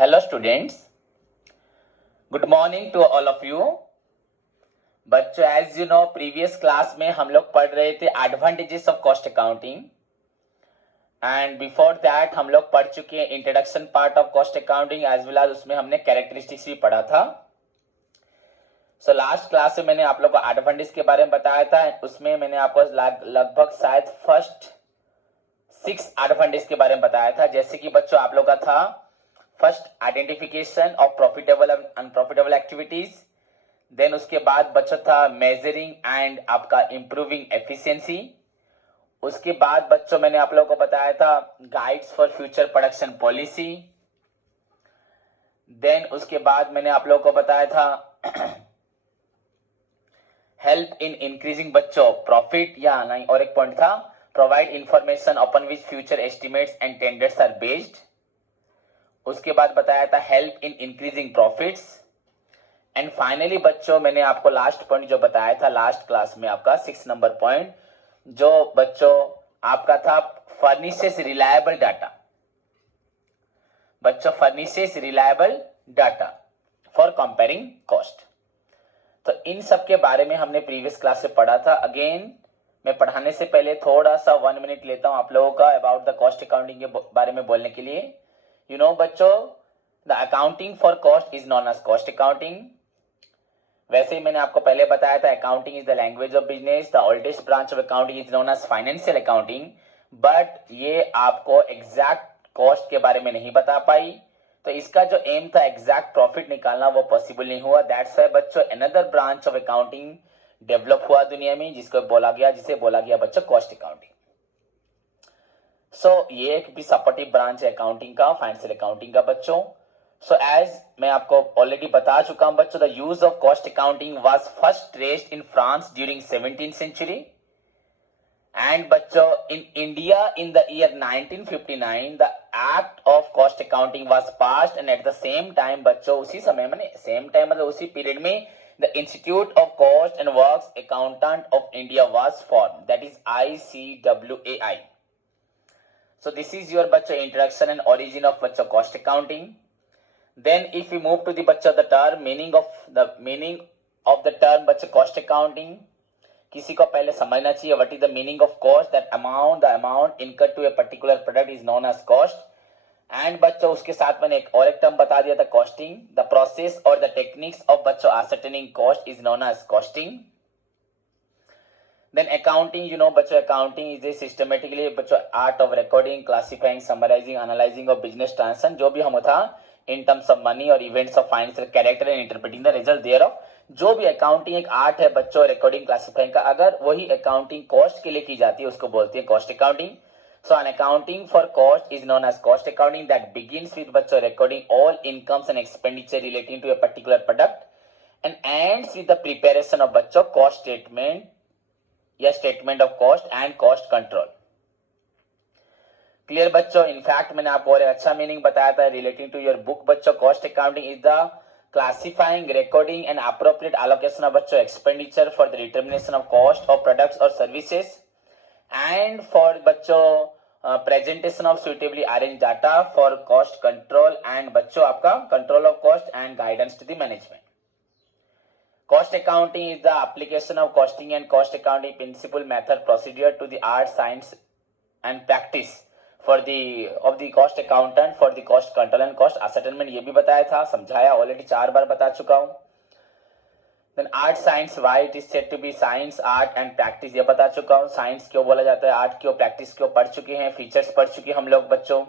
Hello students, good morning to all of you. बच्चों as you know previous class में हम लोग पढ़ रहे थे advantages of cost accounting and before that हम लोग पढ़ चुके हैं introduction part of cost accounting as well as उसमें हमने कैरेक्टरिस्टिक्स भी पढ़ा था. सो लास्ट क्लास में मैंने आप लोग को एडवांटेज के बारे में बताया था. उसमें मैंने आपको लगभग शायद फर्स्ट 6 एडवांटेज के बारे में बताया था. जैसे कि बच्चों आप लोग का था first identification of profitable and unprofitable activities. Then उसके बाद बच्चा था मेजरिंग एंड आपका इंप्रूविंग एफिशिएंसी. उसके बाद बच्चों मैंने आप लोगों को बताया था guides for future production policy. Then उसके बाद मैंने आप लोगों को बताया था हेल्प इन इंक्रीजिंग बच्चों प्रॉफिट या नहीं, और एक पॉइंट था provide information upon which future estimates and tenders are based. उसके बाद बताया था help in increasing profits. And finally बच्चों मैंने आपको लास्ट पॉइंट जो बताया था लास्ट क्लास में आपका 6 नंबर पॉइंट जो बच्चों आपका था फर्निशेस रिलायबल डाटा. बच्चों furnishes reliable data for comparing cost. तो इन सब के बारे में हमने प्रीवियस क्लास से पढ़ा था. अगेन मैं पढ़ाने से पहले थोड़ा सा 1 मिनट लेता हूं आप लोगों का अबाउट द कॉस्ट अकाउंटिंग के बारे में बोलने के लिए. You know बच्चों the accounting for cost is known as cost accounting. वैसे ही मैंने आपको पहले बताया था accounting is the language of business. The oldest branch of accounting is known as financial accounting. But ये आपको एग्जैक्ट कॉस्ट के बारे में नहीं बता पाई. तो इसका जो एम था एग्जैक्ट प्रॉफिट निकालना वो पॉसिबल नहीं हुआ. दैट्स व्हाई बच्चों another branch of accounting develop हुआ दुनिया में जिसे बोला गया बच्चों कॉस्ट अकाउंटिंग. सो ये एक भी सपोर्टिव ब्रांच है अकाउंटिंग का, फाइनेंशियल अकाउंटिंग का बच्चों. सो एज मैं आपको ऑलरेडी बता चुका हूं बच्चों the use of cost accounting was first traced in France during 17th century and बच्चों in India in the year 1959 the act of cost accounting was passed and at the same time बच्चों उसी समय में same time मतलब उसी period में the institute of cost and works accountant of India was form, that is ICWAI. So this is your bachcha introduction and origin of bachcha cost accounting. Then if we move to the bachcha the term meaning of the term bachcha cost accounting, किसी को पहले समझना चाहिए what is the meaning of cost. That the amount incurred to a particular product is known as cost. And बच्चों उसके साथ मैंने एक और एक टर्म बता दिया था costing. The process or the techniques of बच्चों ascertaining cost is known as costing. Then accounting, you know बच्चों accounting is a systematically बच्चों art of recording, classifying, summarizing, analyzing of business transaction जो भी हम था in terms of money और events of financial character and interpreting the result thereof. जो भी accounting एक art है बच्चों recording, classifying का, अगर वही accounting cost के लिए की जाती है उसको बोलते हैं cost accounting. So an accounting for cost is known as cost accounting that begins with बच्चों recording all incomes and expenditure relating to a particular product and ends with the preparation of बच्चों cost statement या statement of cost and cost control. Clear बच्चों. In fact मैंने आपको और अच्छा meaning बताया था रिलेटिंग टू योर बुक बच्चों. Cost accounting is the classifying, recording and appropriate allocation of बच्चों expenditure for the determination of cost of products और सर्विसेज एंड फॉर बच्चों presentation of suitably arrange data for cost control and बच्चों आपका control of cost and guidance to the management. Cost accounting is the application of costing and cost accounting principle, method, procedure to the art, science and practice of the cost accountant for the cost control and cost ascertainment. ये भी बताया था, समझाया already 4 बार बता चुका हूँ. Then art, science, why it is said to be science, art and practice ये बता चुका हूँ. साइंस क्यों बोला जाता है, आर्ट क्यों, प्रैक्टिस क्यों पढ़ चुके हैं, फीचर्स पढ़ चुके हम लोग बच्चों.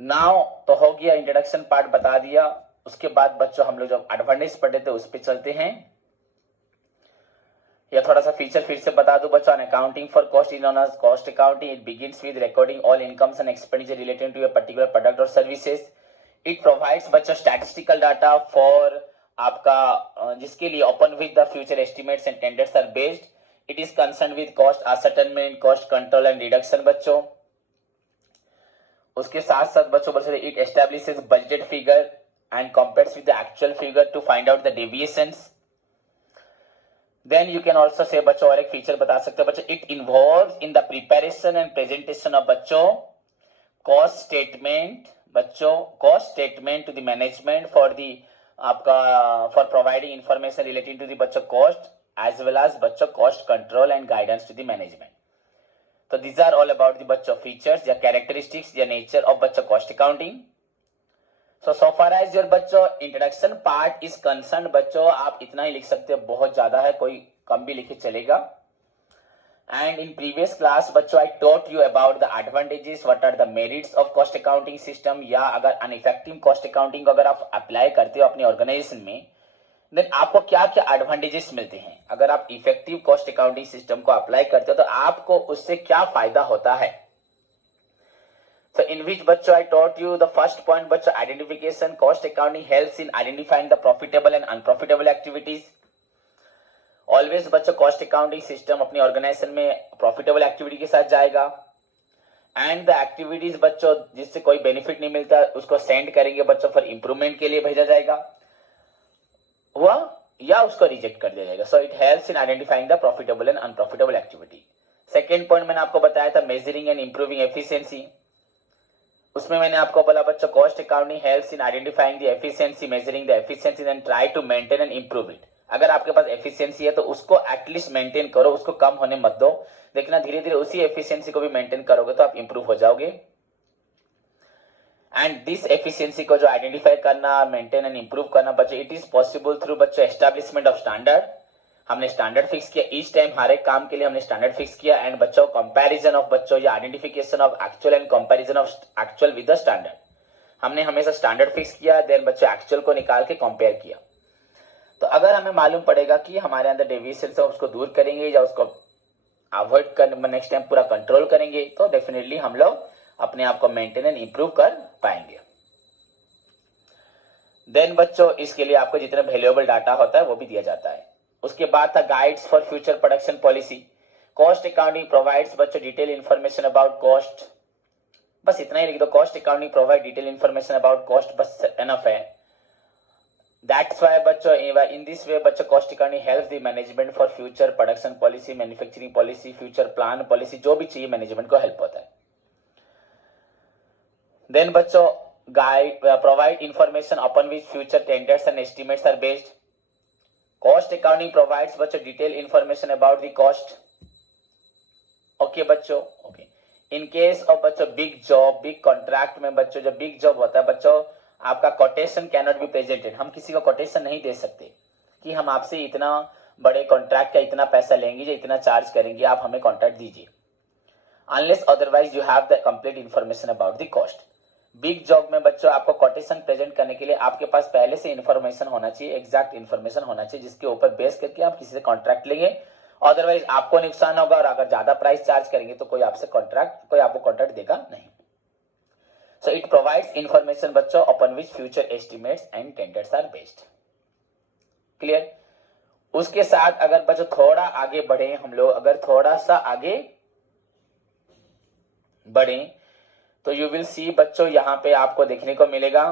नाउ तो हो गया इंट्रोडक्शन पार्ट बता दिया. उसके बाद बच्चों हम लोग जब एडवांटेज पढ़े थे उस पे चलते हैं. या थोड़ा सा फीचर फिर से बता दूं बच्चों. Accounting for cost is known as cost accounting. It begins with recording all incomes and expenditure related to a particular product और सर्विसेज. इट प्रोवाइड्स बच्चों स्टैटिस्टिकल डाटा फॉर आपका जिसके लिए open with the future estimates and tenders are based. It is concern with cost ascertainment, cost control and reduction बच्चों. उसके साथ साथ बच्चों it establishes budgeted figure and compares with the actual figure to find out the deviations. Then you can also say बच्चों और एक feature बता सकते हो बच्चों. it involves in the preparation and presentation of बच्चों cost statement, बच्चों cost statement to the management for the आपका for providing information related to the बच्चों कॉस्ट एज वेल एज बच्चों cost control and guidance to the management. तो these are all about the बच्चों features या characteristics या nature of बच्चों cost accounting. so far as your बच्चों introduction part is concern बच्चों आप इतना ही लिख सकते हो, बहुत ज्यादा है, कोई कम भी लिखे चलेगा. And in previous class बच्चों I taught you about the advantages, what are the merits of cost accounting system. या अगर अनइफेक्टिव कॉस्ट अकाउंटिंग को अगर आप अप्लाई करते हो अपने ऑर्गेनाइजेशन में, देन आपको क्या क्या एडवांटेजेस मिलते हैं. अगर आप इफेक्टिव कॉस्ट अकाउंटिंग सिस्टम को अप्लाई करते हो तो आपको उससे क्या फायदा होता है. So in which बच्चों I taught you the first point बच्चों identification. Cost accounting helps in identifying the profitable and unprofitable activities. Always बच्चों कॉस्ट अकाउंटिंग सिस्टम अपनी ऑर्गेनाइजेशन में प्रॉफिटेबल एक्टिविटी के साथ जाएगा एंड द एक्टिविटीज बच्चों जिससे कोई बेनिफिट नहीं मिलता उसको सेंड करेंगे बच्चों फॉर इंप्रूवमेंट के लिए भेजा जाएगा हुआ या उसको रिजेक्ट कर दिया जाएगा. So it helps in identifying the profitable and unprofitable activity. Second point मैंने आपको बताया था मेजरिंग एंड इंप्रूविंग एफिशिएंसी. उसमें मैंने आपको बोला बच्चों cost accounting helps in identifying the efficiency, measuring the efficiency and try to maintain and improve it. अगर आपके पास एफिशिएंसी है तो उसको एटलीस्ट मेंटेन करो, उसको कम होने मत दो. देखना धीरे धीरे उसी एफिशिएंसी को भी मेंटेन करोगे तो आप इंप्रूव हो जाओगे. एंड दिस एफिशिएंसी को जो आइडेंटिफाई करना, मेंटेन एंड इंप्रूव करना बच्चों इट इज पॉसिबल थ्रू बच्चों एस्टैब्लिशमेंट ऑफ स्टैंडर्ड. हमने स्टैंडर्ड फिक्स किया, ईच टाइम हर एक काम के लिए हमने स्टैंडर्ड फिक्स किया. एंड बच्चों कंपैरिजन ऑफ बच्चों या identification of actual and comparison of actual with the standard. हमने हमेशा स्टैंडर्ड फिक्स किया, देन बच्चों एक्चुअल को निकाल के कंपेयर किया. तो अगर हमें मालूम पड़ेगा कि हमारे अंदर डेविएशन से उसको दूर करेंगे या उसको अवॉइड कर नेक्स्ट टाइम पूरा कंट्रोल करेंगे तो डेफिनेटली हम लोग अपने आप को मेंटेन एंड इंप्रूव कर पाएंगे. देन बच्चों इसके लिए आपको जितने वैल्यूएबल डाटा होता है वो भी दिया जाता है. उसके बाद था guides for future production policy. Cost accounting provides बच्चों डिटेल इंफॉर्मेशन अबाउट कॉस्ट. बस इतना ही लिख दो, cost accounting provide detail information about cost, बस एनफ है. That's why बच्चों in this way बच्चों cost accounting helps the management for future production policy, manufacturing policy, future plan policy, जो भी चाहिए मैनेजमेंट को हेल्प होता है. Then बच्चों guide provide information upon which future tenders and estimates are based. Cost accounting provides बच्चों detailed information about the cost. Okay बच्चों, okay. In case of बच्चों big job, big contract में बच्चों जब big job होता है बच्चों आपका कोटेशन कैनॉट बी प्रेजेंटेड. हम किसी को कोटेशन नहीं दे सकते कि हम आपसे इतना बड़े कॉन्ट्रैक्ट का इतना पैसा लेंगे या इतना चार्ज करेंगे, आप हमें कॉन्ट्रैक्ट दीजिए. Unless otherwise you have the complete information about the cost. Big job में बच्चों आपको कोटेशन प्रेजेंट करने के लिए आपके पास पहले से इंफॉर्मेशन होना चाहिए, एग्जैक्ट इंफॉर्मेशन होना चाहिए जिसके ऊपर बेस करके आप किसी से कॉन्ट्रैक्ट लेंगे. अदरवाइज आपको नुकसान होगा और अगर ज्यादा प्राइस चार्ज करेंगे तो कोई आपको कॉन्ट्रैक्ट देगा नहीं. So it provides information बच्चों upon which future estimates and tenders are based. Clear? उसके साथ अगर बच्चों थोड़ा आगे बढ़े हम लोग, अगर थोड़ा सा आगे बढ़े तो यू विल सी बच्चों यहां पे आपको देखने को मिलेगा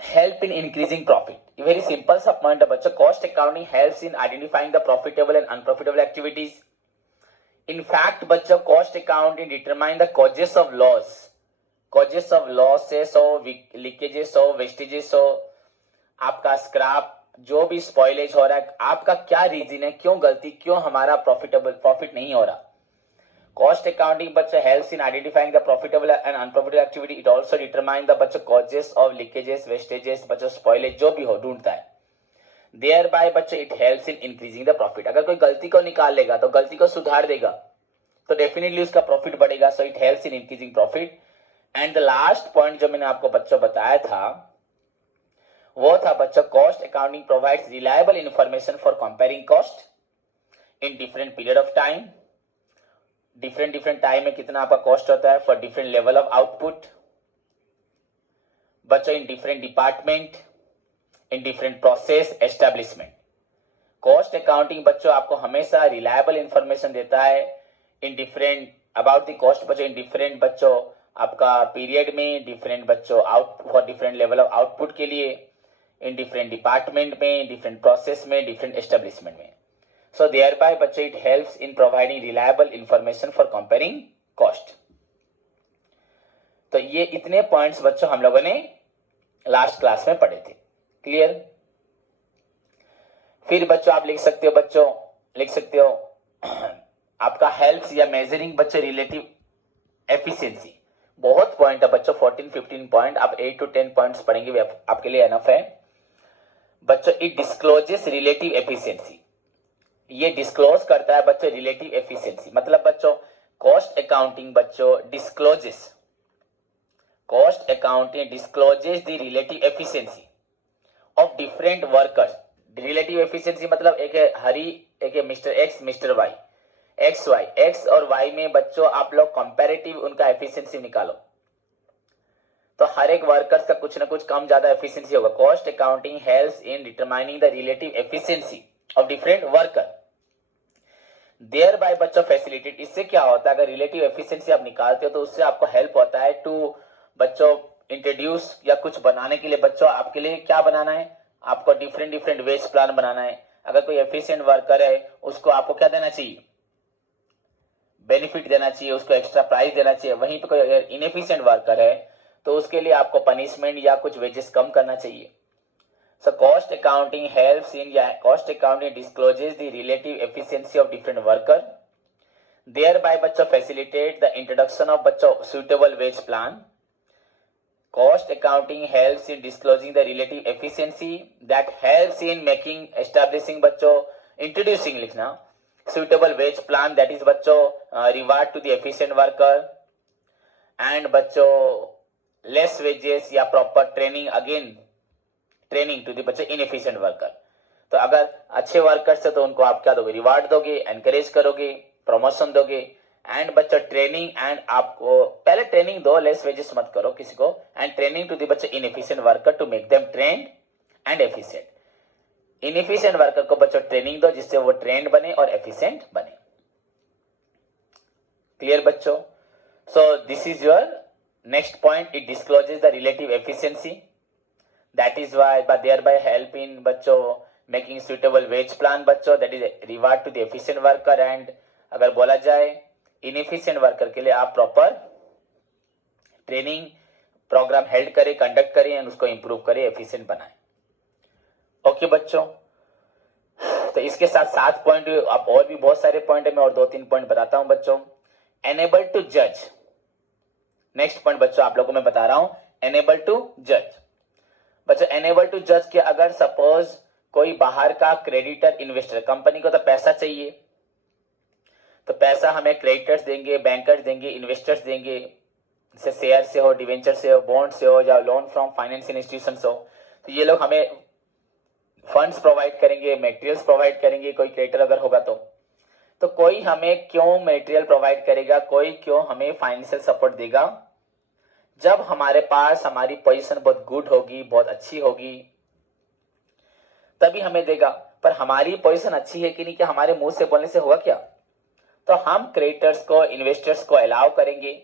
help in increasing profit. A very simple सा point है बच्चों. Cost accounting helps in identifying the profitable and unprofitable activities. In fact बच्चों cost accounting determine the causes of loss. Causes of losses हो, leakages हो, wastages हो, आपका scrap जो भी spoilage हो रहा है, आपका क्या रीजन है, क्यों गलती, क्यों हमारा प्रॉफिट नहीं हो रहा. Cost accounting बच्चों helps in identifying the profitable and unprofitable activity. It also determines the बच्चों causes of leakages, wastages, बच्चों spoilage जो भी हो ढूंढता है. Thereby बच्चों it helps in increasing the profit. अगर कोई गलती को निकाल लेगा तो गलती को सुधार देगा तो डेफिनेटली उसका प्रॉफिट बढ़ेगा. So it helps in increasing profit. And the last point जो मैंने आपको बच्चों बताया था वो था बच्चों cost accounting provides reliable information for comparing cost in different period of time. Different time में कितना आपका कॉस्ट होता है for different level of output बच्चों in different department, in different process establishment. Cost accounting बच्चों आपको हमेशा रिलायबल इंफॉर्मेशन देता है in different about the cost बच्चों इन डिफरेंट बच्चों आपका पीरियड में, डिफरेंट बच्चों out for different level of output के लिए, इन डिफरेंट डिपार्टमेंट में, डिफरेंट प्रोसेस में, डिफरेंट एस्टेब्लिशमेंट में. सो देयर बाय बच्चों it helps in providing reliable information for comparing cost. तो ये इतने पॉइंट्स बच्चों हम लोगों ने लास्ट क्लास में पढ़े थे। क्लियर? फिर बच्चों आप लिख सकते हो आपका हेल्प्स या मेजरिंग बच्चों रिलेटिव एफिशिएंसी। बहुत पॉइंट है बच्चों, 14-15 पॉइंट, आप 8 to 10 पॉइंट्स पढ़ेंगे भी आपके लिए एनफ है बच्चों। इट डिस्क्लोजेस रिलेटिव एफिशिएंसी, ये डिस्क्लोज करता है बच्चों रिलेटिव एफिशिएंसी। मतलब बच्चों कॉस्ट अकाउंटिंग बच्चों discloses the relative efficiency of different workers. Relative efficiency मतलब एक है हरी, एक है mister X, mister Y, X और वाई में बच्चों आप लोग कंपैरेटिव उनका एफिशिएंसी निकालो, तो हर एक वर्कर्स का कुछ ना कुछ कम ज्यादा एफिशिएंसी होगा। Cost accounting helps in determining the relative efficiency of different worker, thereby बच्चों फैसिलिटेट। इससे क्या होता है, अगर रिलेटिव एफिशिएंसी आप निकालते हो तो उससे आपको हेल्प होता है टू बच्चों इंट्रोड्यूस या कुछ बनाने के लिए बच्चों आपके लिए क्या बनाना है, आपको डिफरेंट वेज प्लान बनाना है। अगर कोई एफिशिएंट वर्कर है उसको आपको क्या देना चाहिए, बेनिफिट देना चाहिए, उसको एक्स्ट्रा प्राइस देना चाहिए। वहीं पे कोई अगर इनएफिशिएंट वर्कर है तो उसके लिए आपको पनिशमेंट या कुछ वेजेस कम करना चाहिए। So cost accounting helps in, या cost accounting discloses the relative efficiency of different worker, thereby बच्चों फैसिलिटेट द इंट्रोडक्शन ऑफ बच्चों suitable wage plan. Cost accounting helps in disclosing the relative efficiency that helps in establishing बच्चों introducing लिखना suitable wage plan, that is बच्चों reward to the efficient worker, and बच्चों less wages या proper training to the बच्चों inefficient worker। तो अगर अच्छे workers है तो उनको आप क्या दोगे, रिवार्ड दोगे, एनकरेज करोगे, प्रमोशन दोगे। एंड बच्चों ट्रेनिंग, एंड आपको पहले ट्रेनिंग दो, लेस वेजेस मत करो किसी को, एंड ट्रेनिंग टू द बच्चों inefficient worker to make them trained and efficient. Inefficient worker को बच्चों ट्रेनिंग दो जिससे वो ट्रेंड बने और एफिशिएंट बने। क्लियर बच्चों? So this is your next point, it discloses the relative efficiency, that is why thereby help in बच्चों मेकिंग सुटेबल वेज प्लान बच्चों, that is reward to the efficient worker. And अगर बोला जाए inefficient worker के लिए आप proper training programme held करें, conduct करें एंड उसको इंप्रूव करें, एफिशिएंट बनाएं। ओके बच्चों, तो इसके साथ 7 पॉइंट, आप और भी बहुत सारे पॉइंट है, मैं और 2-3 पॉइंट बताता हूं बच्चों। एनेबल टू जज, नेक्स्ट पॉइंट बच्चों आप लोगों को मैं बता रहा हूं, एनेबल टू जज। बच्चों एनेबल टू जज के अगर सपोज कोई बाहर का क्रेडिटर इन्वेस्टर, कंपनी को तो पैसा चाहिए, तो पैसा हमें क्रेडिटर्स देंगे, बैंकर्स देंगे, इन्वेस्टर्स देंगे, जैसे शेयर से हो, डिवेंचर से हो, बॉन्ड से हो, या लोन फ्रॉम फाइनेंशियल इंस्टीट्यूशन हो, तो ये लोग हमें फंड्स प्रोवाइड करेंगे, मटेरियल्स प्रोवाइड करेंगे। कोई क्रेडिटर अगर होगा तो कोई हमें क्यों मटेरियल प्रोवाइड करेगा, कोई क्यों हमें फाइनेंशियल सपोर्ट देगा, जब हमारे पास हमारी पोजीशन बहुत गुड होगी, बहुत अच्छी होगी, तभी हमें देगा। पर हमारी पोजीशन अच्छी है कि नहीं, क्या हमारे मुंह से बोलने से होगा क्या? तो हम क्रेडिटर्स को, इन्वेस्टर्स को अलाउ करेंगे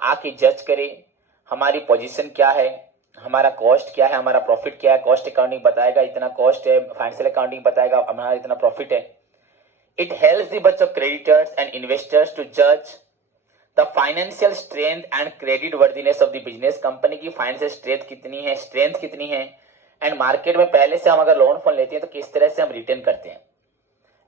आके जज करें हमारी पोजीशन क्या है, हमारा कॉस्ट क्या है, हमारा प्रॉफिट क्या है। कॉस्ट अकाउंटिंग बताएगा इतना कॉस्ट है, फाइनेंशियल अकाउंटिंग बताएगा हमारा इतना प्रॉफिट है। इट हेल्प्स द बच्चों क्रेडिटर्स एंड इन्वेस्टर्स टू जज the financial strength and creditworthiness of the business. Company की फाइनेंशियल स्ट्रेंथ कितनी है, एंड मार्केट में पहले से हम अगर लोन फोन लेते हैं तो किस तरह से हम रिटर्न करते हैं।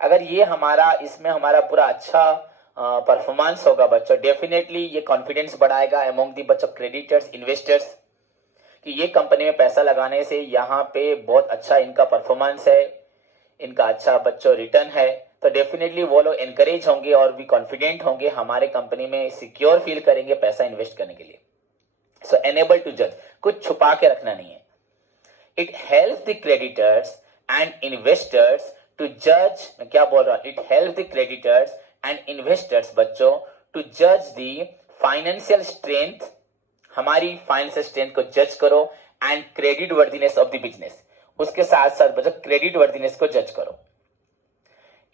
अगर ये हमारा, इसमें हमारा पूरा अच्छा परफॉर्मेंस होगा बच्चों, डेफिनेटली ये कॉन्फिडेंस बढ़ाएगा अमोंग दी बच्चों क्रेडिटर्स, इन्वेस्टर्स, कि ये कंपनी में पैसा लगाने से यहाँ पे बहुत अच्छा इनका परफॉर्मेंस है, इनका अच्छा बच्चों रिटर्न है। तो डेफिनेटली वो लोग एनकरेज होंगे और भी कॉन्फिडेंट होंगे, हमारे कंपनी में सिक्योर फील करेंगे पैसा इन्वेस्ट करने के लिए। सो एनेबल टू जज, कुछ छुपा के रखना नहीं है। It helps the creditors and investors to जज, मैं क्या बोल रहा हूं, it helps the creditors and investors बच्चों टू जज द फाइनेंशियल स्ट्रेंथ, हमारी फाइनेंशियल स्ट्रेंथ को जज करो, and creditworthiness of the business, उसके साथ साथ बच्चों क्रेडिट वर्दीनेस को जज करो।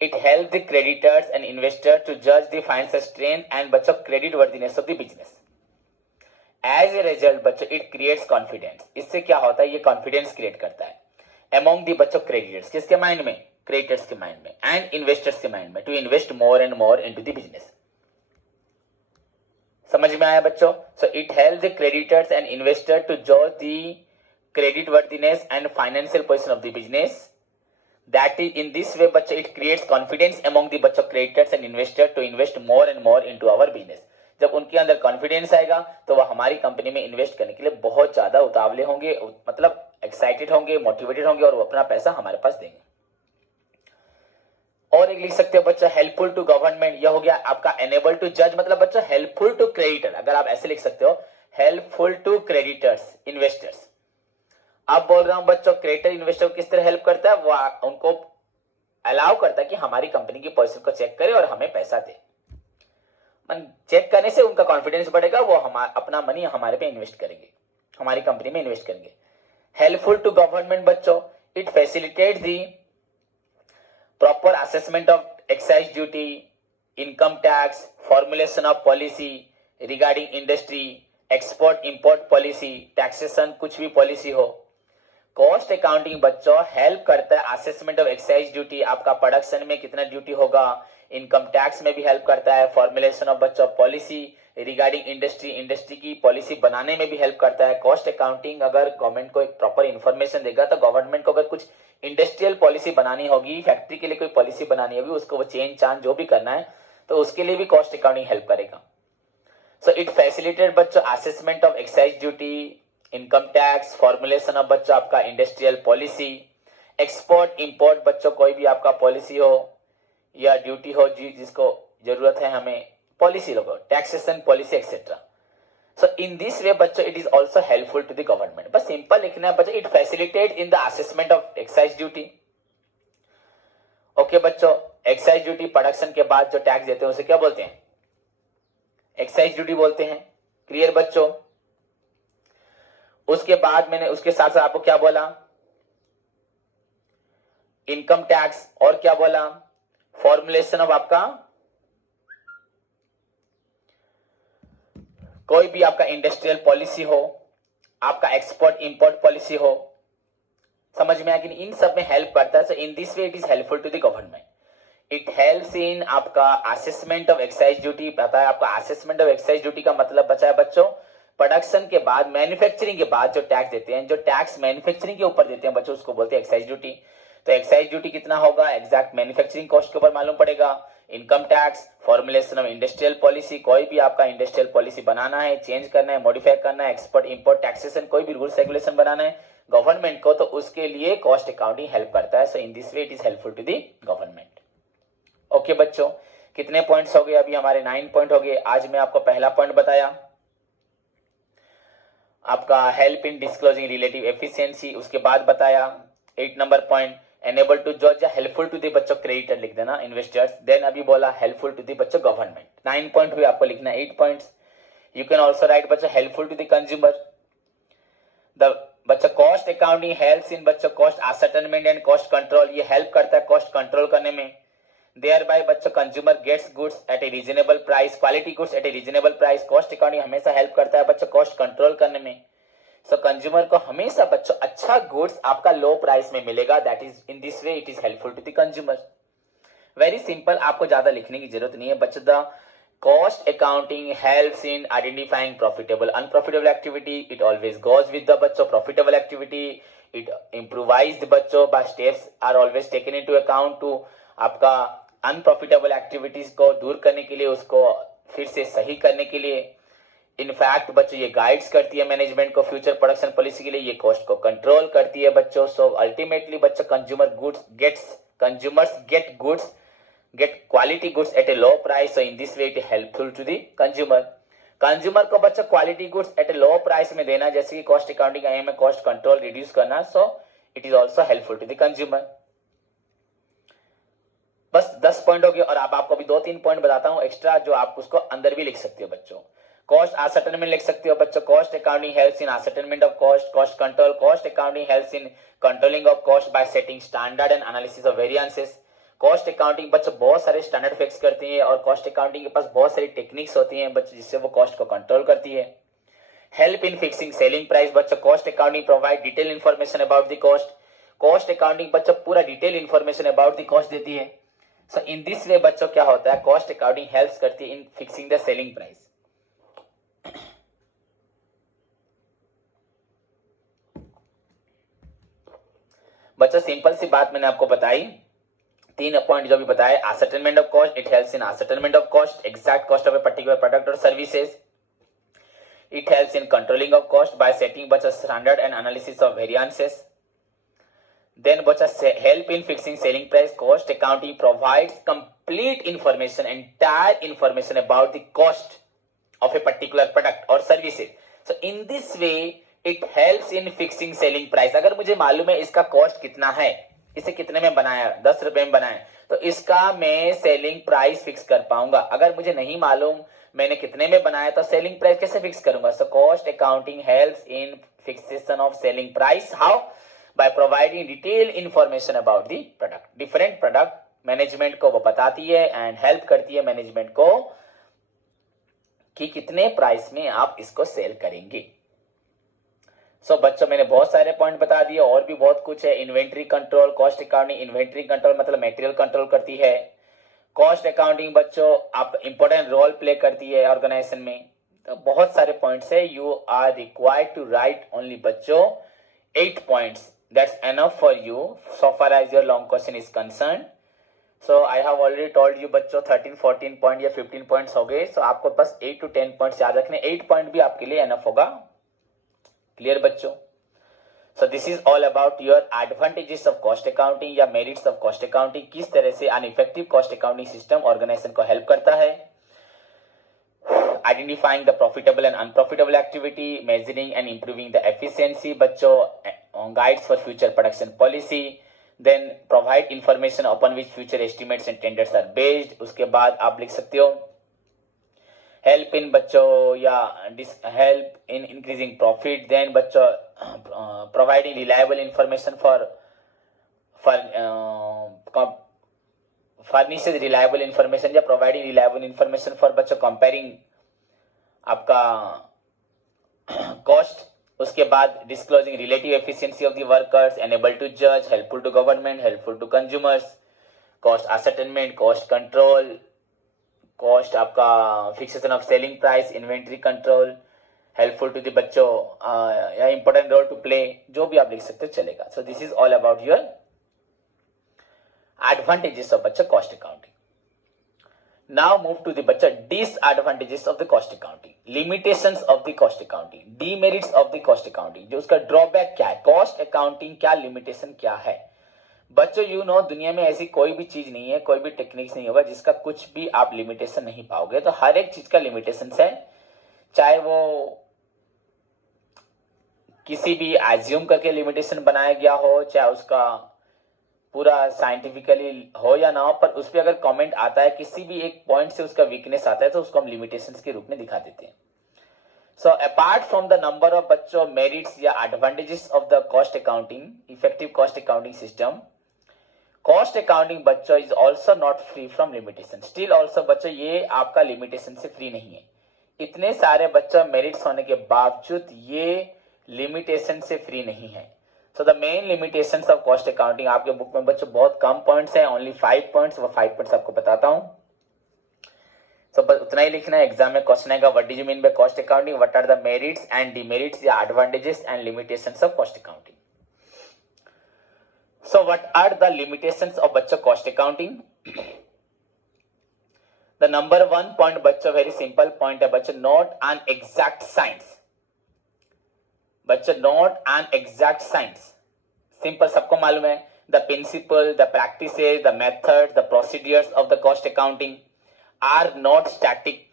It help the creditors and investor to जज द फाइनेंशियल स्ट्रेंथ एंड बच्चों creditworthiness of the business. As a result बच्चों इट क्रिएट्स कॉन्फिडेंस, इससे क्या होता है, ये कॉन्फिडेंस क्रिएट करता है अमोंग दी बच्चों क्रेडिटर्स, किसके माइंड में, क्रिएटर्स के माइंड में एंड इन्वेस्टर्स के माइंड में to invest more and more into the business. समझ में आया बच्चों? So it help the creditors and investor to जज the creditworthiness and financial position of the business. That is in this way बच्चों it creates confidence among the बच्चों creditors and investor to invest more and more into our business। जब उनके अंदर confidence आएगा तो वह हमारी company में इन्वेस्ट करने के लिए बहुत ज्यादा उतावले होंगे, मतलब एक्साइटेड होंगे, मोटिवेटेड होंगे और वो अपना पैसा हमारे पास देंगे। और एक लिख सकते हो बच्चों हेल्पफुल टू गवर्नमेंट, यह हो गया आपका एनेबल टू जज, मतलब बच्चों हेल्पफुल टू क्रेडिटर, अगर आप ऐसे लिख सकते हो हेल्पफुल टू क्रेडिटर्स इन्वेस्टर्स। अब बोल रहा हूं बच्चों क्रेडिटर इन्वेस्टर को किस तरह हेल्प करता है, वो उनको अलाउ करता है कि हमारी कंपनी की पॉलिसी को चेक करे और हमें पैसा दे। चेक करने से उनका कॉन्फिडेंस बढ़ेगा, वो अपना मनी हमारे पे इन्वेस्ट करेंगे, हमारी कंपनी में इन्वेस्ट करेंगे। हेल्पफुल टू गवर्नमेंट बच्चों it facilitate the proper assessment of excise duty, income tax, formulation of policy regarding industry, export import policy, taxation, कुछ भी पॉलिसी हो। कॉस्ट अकाउंटिंग बच्चों हेल्प करता है असेसमेंट ऑफ एक्साइज ड्यूटी, आपका production में कितना ड्यूटी होगा, इनकम टैक्स में भी हेल्प करता है, फॉर्मुलेशन ऑफ बच्चों पॉलिसी रिगार्डिंग इंडस्ट्री, इंडस्ट्री की पॉलिसी बनाने में भी हेल्प करता है। कॉस्ट अकाउंटिंग अगर गवर्नमेंट को एक प्रॉपर इन्फॉर्मेशन देगा तो गवर्नमेंट को अगर कुछ इंडस्ट्रियल पॉलिसी बनानी होगी, फैक्ट्री के लिए कोई पॉलिसी बनानी होगी, उसको वो चेंज चांज जो भी करना है तो उसके लिए भी कॉस्ट अकाउंटिंग हेल्प करेगा। सो इट फैसिलिटेट बच्चों assessment of excise duty, income tax, formulation of बच्चों आपका इंडस्ट्रियल पॉलिसी, एक्सपोर्ट इंपोर्ट बच्चों कोई भी आपका पॉलिसी हो या ड्यूटी हो जिसको जरूरत है हमें, पॉलिसी लोगो, taxation policy etcetera. So in this way बच्चों it is also helpful to the government. बस सिंपल लिखना है बच्चों, it facilitate in the assessment of excise duty. Okay बच्चों, एक्साइज ड्यूटी प्रोडक्शन के बाद जो टैक्स देते हैं उसे क्या बोलते हैं? एक्साइज ड्यूटी बोलते हैं। क्लियर बच्चों? उसके बाद मैंने उसके साथ साथ आपको क्या बोला? इनकम टैक्स, और क्या बोला? फॉर्मुलेशन ऑफ आपका कोई भी आपका इंडस्ट्रियल पॉलिसी हो, आपका एक्सपोर्ट इंपोर्ट पॉलिसी हो। समझ में आया कि इन सब में हेल्प करता है। So in this way it is helpful to the government. It helps in आपका असेसमेंट ऑफ एक्साइज ड्यूटी। पता है आपका असेसमेंट ऑफ एक्साइज ड्यूटी का मतलब बचा है बच्चों प्रोडक्शन के बाद, मैन्युफैक्चरिंग के बाद जो टैक्स देते हैं, जो टैक्स मैन्युफैक्चरिंग के ऊपर देते हैं बच्चों, उसको बोलते हैं एक्साइज ड्यूटी। तो एक्साइज ड्यूटी कितना होगा एग्जैक्ट मैन्युफैक्चरिंग कॉस्ट के ऊपर मालूम पड़ेगा। Income tax, formulation of industrial policy, कोई भी आपका इंडस्ट्रियल पॉलिसी बनाना है, चेंज करना है, मॉडिफाई करना है, एक्सपोर्ट इंपोर्ट टैक्सेशन, कोई भी रूल्स रेगुलेशन बनाना है गवर्नमेंट को, तो उसके लिए कॉस्ट अकाउंटिंग हेल्प करता है। So in this way it is helpful to the government. Okay बच्चों, कितने पॉइंट्स हो गए? अभी हमारे 9 पॉइंट हो गए। आज मैं आपको पहला पॉइंट बताया आपका help in disclosing relative efficiency, उसके बाद बताया 8 नंबर पॉइंट एनेबल टू जज, हेल्पफुल टू द बच्चों क्रेडिटर लिख देना इन्वेस्टर्स। देन अभी बोला हेल्पफुल टू द बच्चों गवर्नमेंट। 9 पॉइंट हुए, आपको लिखना 8 points. You can also write बच्चों helpful to the consumer. The बच्चों कॉस्ट अकाउंटिंग हेल्प्स इन बच्चों cost ascertainment and cost control, ये हेल्प करता है कॉस्ट कंट्रोल करने में। Thereby बच्चों consumer gets goods at a reasonable price, quality goods at a reasonable price. Cost accounting हमेशा help करता है बच्चों कॉस्ट कंट्रोल करने में। सो कंज्यूमर को हमेशा बच्चों अच्छा गुड्स आपका लो प्राइस में मिलेगा। That is in this way it is helpful to the consumer. Very simple, आपको ज्यादा लिखने की जरूरत नहीं है बच्चों। The cost accounting helps in identifying profitable unprofitable activity, it always goes with the बच्चों प्रॉफिटेबल एक्टिविटी। इट इम्प्रोवाइज बच्चों by steps are always taken into account to आपका अनप्रॉफिटेबल एक्टिविटीज को दूर करने के लिए, उसको फिर से सही करने के लिए। इनफैक्ट बच्चों ये गाइड्स करती है मैनेजमेंट को फ्यूचर प्रोडक्शन पॉलिसी के लिए, ये कॉस्ट को कंट्रोल करती है बच्चों। सो अल्टीमेटली बच्चों consumers get quality goods at a low price. So in this way it helpful to the consumer को बच्चों quality goods at a low price में देना, जैसे कि कॉस्ट अकाउंटिंग एम है कॉस्ट कंट्रोल रिड्यूस करना। So it is also helpful to the consumer. बस 10 point हो गए। और अब आपको भी 2-3 पॉइंट बताता हूं एक्स्ट्रा, जो आप उसको अंदर भी लिख सकते हो बच्चों। कॉस्ट असर्टेनमेंट लिख सकते हो बच्चों। Cost accounting helps in ascertainment of cost. Cost control, cost accounting helps in controlling of cost by setting standard and analysis of variances. Cost accounting बच्चों बहुत सारे स्टैंडर्ड फिक्स करती है, और कॉस्ट अकाउंटिंग के पास बहुत सारी टेक्निक्स होती हैं बच्चों, जिससे वो कॉस्ट को कंट्रोल करती है। Help in fixing selling price बच्चों। Cost accounting provide detail information about the cost. Cost accounting बच्चों पूरा detail information about the cost देती है. सो इन दिस वे बच्चों क्या होता है, कॉस्ट अकाउंटिंग हेल्प्स करती है इन फिक्सिंग द सेलिंग प्राइस. बच्चों सिंपल सी बात मैंने आपको बताई, 3 पॉइंट जो भी बताए. ascertainment of cost, it helps in ascertainment of cost, exact cost of a particular product or services. It helps in controlling of cost by setting बच्चा standard and analysis of variances. Then बच्चा help in fixing selling price. Cost accounting provides complete information, entire information about the cost of a particular product or services. So in this way it helps in fixing selling price. अगर मुझे मालूम है इसका cost कितना है, इसे कितने में बनाया, 10 रुपए में बनाया, तो इसका मैं सेलिंग प्राइस फिक्स कर पाऊंगा. अगर मुझे नहीं मालूम मैंने कितने में बनाया तो सेलिंग प्राइस कैसे फिक्स करूंगा. सो cost accounting helps in fixation of selling price. How? By providing detail information about the product. Different product management को वो बताती है एंड हेल्प करती है मैनेजमेंट को कि कितने प्राइस में आप इसको सेल करेंगे. सो बच्चों मैंने बहुत सारे पॉइंट बता दिए, और भी बहुत कुछ है. Inventory control, cost accounting. Inventory control मतलब मटेरियल कंट्रोल करती है. कॉस्ट अकाउंटिंग बच्चों आप इंपॉर्टेंट रोल प्ले करती है ऑर्गेनाइजेशन में. तो बहुत सारे पॉइंट्स है. You are required to write only बच्चों 8 points. That's enough for you so far as your long question is concern. So I have already told you बच्चों 13-14 पॉइंट या 15 पॉइंट्स हो गए. सो आपको बस 8 to 10 पॉइंट्स याद रखने. 8 पॉइंट भी आपके लिए एनफ होगा. क्लियर बच्चों? So this is all about your advantages of cost accounting या मेरिट्स ऑफ कॉस्ट अकाउंटिंग. किस तरह से an effective cost accounting system organisation को हेल्प करता है. Identifying the profitable and unprofitable activity, measuring and improving the efficiency बच्चों, guides for future production policy. Then provide information upon which future estimates and tenders are based. उसके बाद आप लिख सकते हो हेल्प इन बच्चों या help in increasing profit. Then बच्चों providing reliable information for furnishes reliable information या प्रोवाइडिंग रिलायबल इंफॉर्मेशन फॉर बच्चों कंपेयरिंग आपका कॉस्ट. उसके बाद disclosing relative efficiency of the workers, enable to जज, helpful to government, helpful to consumers. Cost ascertainment, cost control, cost आपका fixation of selling price, inventory control, helpful to the बच्चों या important role to play. जो भी आप लिख सकते हो चलेगा. So this is all about your advantages of बच्चा cost accounting. Now move to the बच्चा disadvantages of the cost accounting, limitations of the cost accounting, demerits of the cost accounting. जो उसका ड्रॉबैक क्या है, कॉस्ट अकाउंटिंग क्या limitation क्या है. बच्चों यू नो दुनिया में ऐसी कोई भी चीज नहीं है, कोई भी टेक्निक्स नहीं होगा जिसका कुछ भी आप लिमिटेशन नहीं पाओगे. तो हर एक चीज का लिमिटेशन है, चाहे वो किसी भी एज्यूम करके लिमिटेशन बनाया गया हो, चाहे उसका पूरा साइंटिफिकली हो या ना हो, पर उस पर अगर कमेंट आता है किसी भी एक पॉइंट से उसका वीकनेस आता है तो उसको हम लिमिटेशंस के रूप में दिखा देते हैं. So apart from the number of बच्चों मेरिट्स या advantages of the cost accounting, effective cost accounting system, cost accounting बच्चों is also not free from limitation. Still also बच्चों ये आपका लिमिटेशन से फ्री नहीं है. इतने सारे बच्चों मेरिट्स होने के बावजूद ये लिमिटेशन से फ्री नहीं है. So the main limitations of cost accounting आपके बुक में बच्चों बहुत कम पॉइंट्स हैं, ओनली 5 पॉइंट्स. वो 5 पॉइंट्स आपको बताता हूं. सो बस उतना ही लिखना है. एग्जाम में क्वेश्चन आएगा what do you mean by cost accounting, what are the merits and demerits या advantages and limitations of cost accounting. So what are the limitations of बच्चों cost accounting? The number 1 point बच्चों very simple point है बच्चों, not an exact science. बच्चों not an exact science. Simple सबको मालूम है. The principle, the practices, the methods, the procedures of the cost accounting are not static.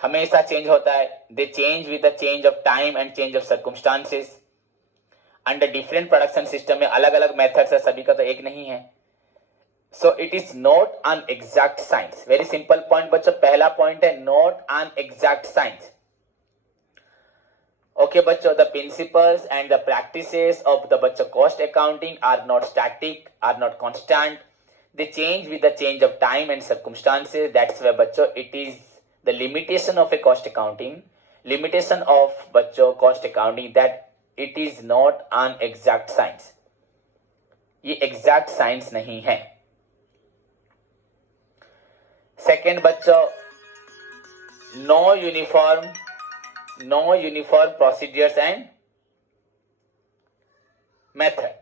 हमेशा change होता है. They change with the change of time and change of circumstances. Under different production system में अलग अलग methods है, सभी का तो एक नहीं है. So it is not an exact science. Very simple point बच्चों, पहला पॉइंट है not an exact science. Okay बच्चों, the principles and the practices of the बच्चों cost accounting are not static, are not constant. They change with the change of time and circumstances. That's why बच्चों it is the limitation of a cost accounting, limitation of बच्चों cost accounting, that it is not an exact science. ये exact science नहीं है। Second बच्चों, no uniform procedures and method.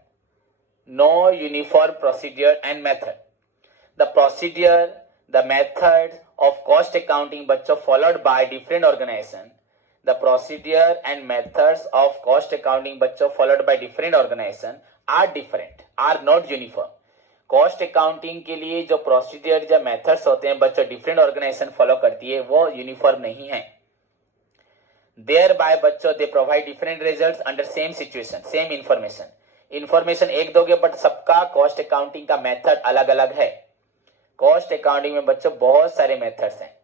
No uniform procedure and method. The procedure, the methods of cost accounting बच्चों followed by different organization. The procedure and methods of cost accounting बच्चों followed by different organization are different, are not uniform. Cost accounting के लिए जो procedure या methods होते हैं बच्चों different organisation follow करती है, वो यूनिफॉर्म नहीं है। देयर बाय बच्चों दे provide different results under same situation, same information एक दोगे, बट सबका कॉस्ट अकाउंटिंग का मेथड अलग अलग है। कॉस्ट अकाउंटिंग में बच्चों बहुत सारे मेथड्स हैं।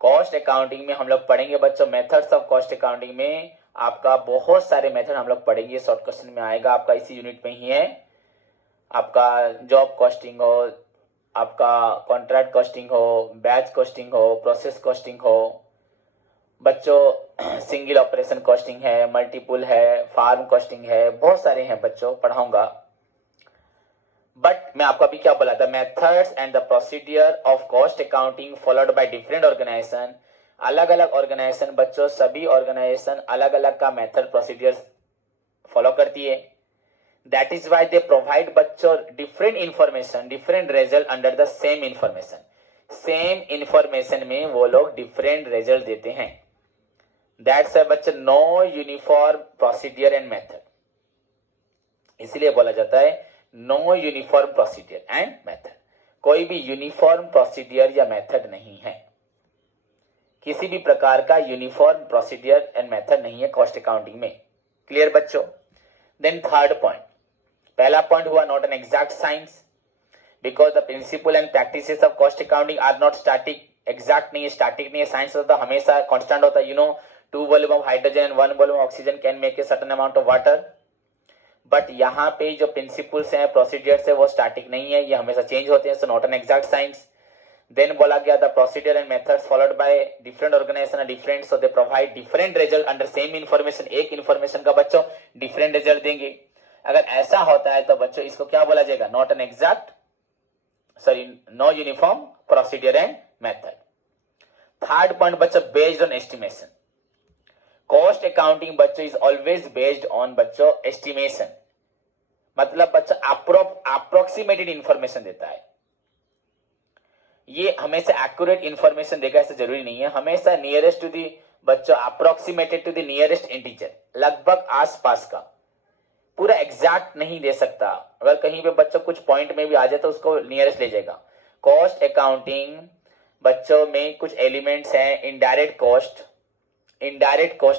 कॉस्ट अकाउंटिंग में हम लोग पढ़ेंगे बच्चों, मेथड्स ऑफ कॉस्ट अकाउंटिंग में आपका बहुत सारे मेथड हम लोग पढ़ेंगे। शॉर्ट क्वेश्चन में आएगा आपका, इसी यूनिट में ही है। आपका जॉब कॉस्टिंग हो, आपका कॉन्ट्रैक्ट कॉस्टिंग हो, बैच कॉस्टिंग हो, प्रोसेस कॉस्टिंग हो बच्चों, सिंगल ऑपरेशन कॉस्टिंग है, मल्टीपुल है, फार्म कॉस्टिंग है, बहुत सारे हैं बच्चों, पढ़ाऊंगा। बट मैं आपको अभी क्या बोला था, methods and the procedure of cost accounting followed by different organisation. अलग अलग ऑर्गेनाइजेशन बच्चों, सभी ऑर्गेनाइजेशन अलग अलग का मेथड प्रोसीडियर फॉलो करती है। That is why they provide बच्चों different information, different result under the same information. Same information में वो लोग डिफरेंट रिजल्ट देते हैं। दैट्स बच्चों no uniform procedure and method, इसलिए बोला जाता है no uniform procedure and method. कोई भी यूनिफॉर्म प्रोसीडियर या मेथड नहीं है, किसी भी प्रकार का यूनिफॉर्म प्रोसीडियर एंड मेथड नहीं है कॉस्ट अकाउंटिंग में। क्लियर बच्चों? देन थर्ड पॉइंट, पहला पॉइंट हुआ not an exact science, because the principle and practices of cost accounting are not static. Exact नहीं है, स्टैटिक नहीं है। साइंस होता हमेशा कॉन्स्टेंट होता है। 2 volume of hydrogen and 1 volume of oxygen can make a certain amount of water. But यहाँ पे जो प्रिंसिपल्स हैं, प्रोसीडियर्स है, वो स्टैटिक नहीं है, ये हमेशा चेंज होते हैं। So not an exact science. Then बोला गया the procedure and methods followed by different organisation are different, so they provide different result under same information. एक इंफॉर्मेशन का बच्चों डिफरेंट रिजल्ट देंगे। अगर ऐसा होता है तो बच्चों इसको क्या बोला जाएगा, not an exact, sorry, no uniform procedure and method. Third point बच्चों, based on estimation. Cost accounting बच्चों इज ऑलवेज बेस्ड ऑन बच्चों एस्टिमेशन, मतलब बच्चा अप्रोक्सीमेटेड इंफॉर्मेशन देता है। ये हमेशा एक्यूरेट इंफॉर्मेशन देगा ऐसा जरूरी नहीं है, हमेशा नियरेस्ट टू दी बच्चों, approximated to the nearest integer, लगभग आसपास का, पूरा एग्जैक्ट नहीं दे सकता। अगर कहीं पे बच्चों कुछ पॉइंट में भी आ जाए तो उसको नियरेस्ट ले जाएगा। कॉस्ट अकाउंटिंग बच्चों में कुछ एलिमेंट्स हैं, इनडायरेक्ट कॉस्ट